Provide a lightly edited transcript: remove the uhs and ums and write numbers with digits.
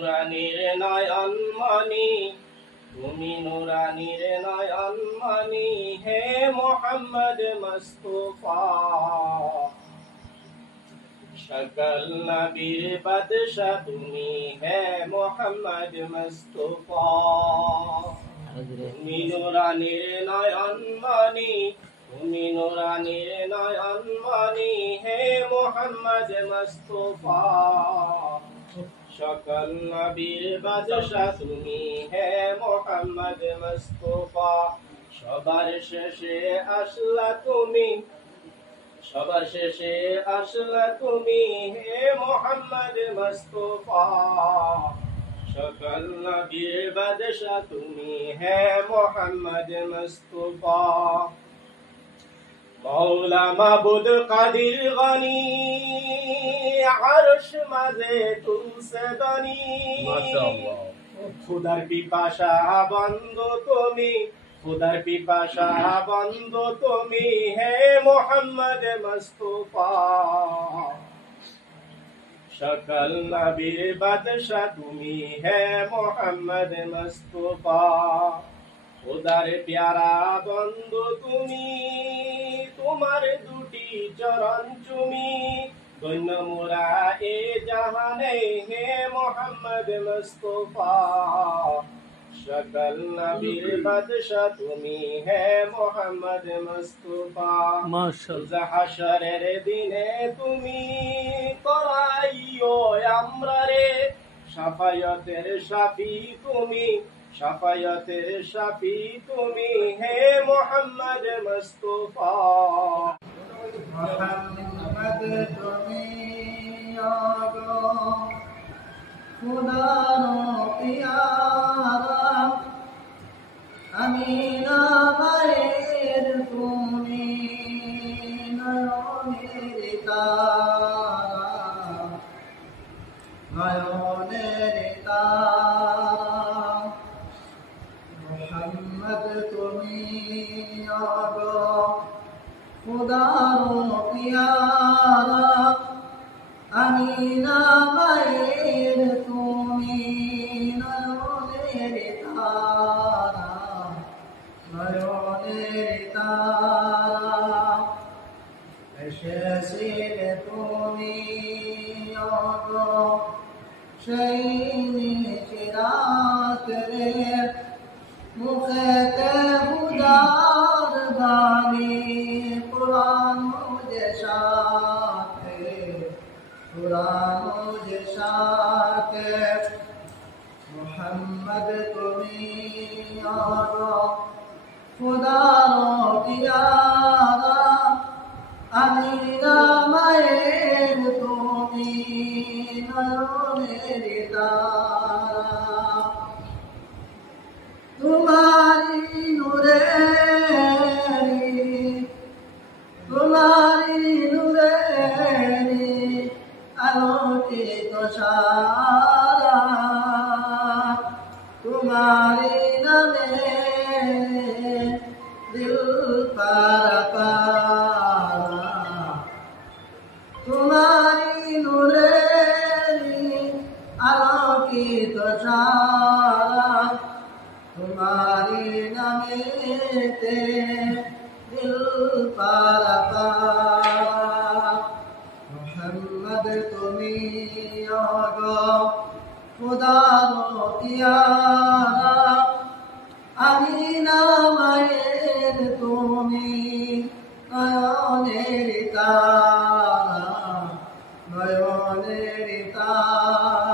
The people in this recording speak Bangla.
নুরানির নয়ন মনি, তুমি নুরানির নয়ন মনি, হে মোহাম্মদ মুস্তাফা। সকল নবীর বাদশা তুমি, হে মোহাম্মদ মুস্তাফা। তুমি নুরানির নয়ন মনি, তুমি নুরানির নয়ন মনি, হে মোহাম্মদ মুস্তাফা। সকল নবীর বাদশা তুমি, হে মোহাম্মদ মুস্তাফা। সবার শেষে আসলা তুমি, সবার শেষে আসলা তুমি, হে মোহাম্মদ মুস্তাফা। সকল নবীর বাদশা তুমি, হে মোহাম্মদ মুস্তাফা। মৌলা মাবুদ কাদির গনি, আরশ মাঝে তুলছে দনি। খুদার পিপাসা বন্ধ তুমি, খুদার পিপাসা বন্ধ তুমি, হে মোহাম্মদ মুস্তাফা। সকল নবীর বাদশা তুমি, হে মোহাম্মদ মুস্তাফা। খুদার প্যারা বন্ধু তুমি, তোমার দুটি চরণ চুমি, ধন্য মোরা এ জাহানে, হে মোহাম্মদ মুস্তাফা। সকল নবীর বাদশা তুমি, হে মোহাম্মদ মুস্তাফা। মাশাআল্লাহ হাশরের দিনে তুমি করাইও আমরারে, শাফায়াতের শাফি তুমি, শাফায়াতের শাফি তুমি, হে মোহাম্মদ মুস্তাফা। মোহাম্মদ তুমি আগো খুদার পিয়ারা, আমিনা মায়ের তুমি নয়নের তারা, নয়নের তারা। মোহাম্মদ তুমি আগো খুদার পিয়ারা, আমিনা মায়ের তুমি নয়নের তারা, নয়নের তারা। এসেছিলে তুমি আগো সেই চিরাতে, মুখেতে হুদার বাণী, কুরআন মুঝে সাথে, কুরআন মুঝে সাথে। মোহাম্মদ তুমি আগো খুদার পিয়ারা, আমিনা মায়ের তুমি নয়নের তারা। তোমারি নূরে, তোমারি নূরে আলোকিত সারা, তোমারি নামে দিল পারা পারা। তোমারি নূরে আলোকিত সারা, তোমারি নামেতে দিল পারা পারা। মোহাম্মদ তুমি আগো খুদার পিয়ারা, আমিনা মায়ের তুমি নয়নের তারা, নয়নের তারা।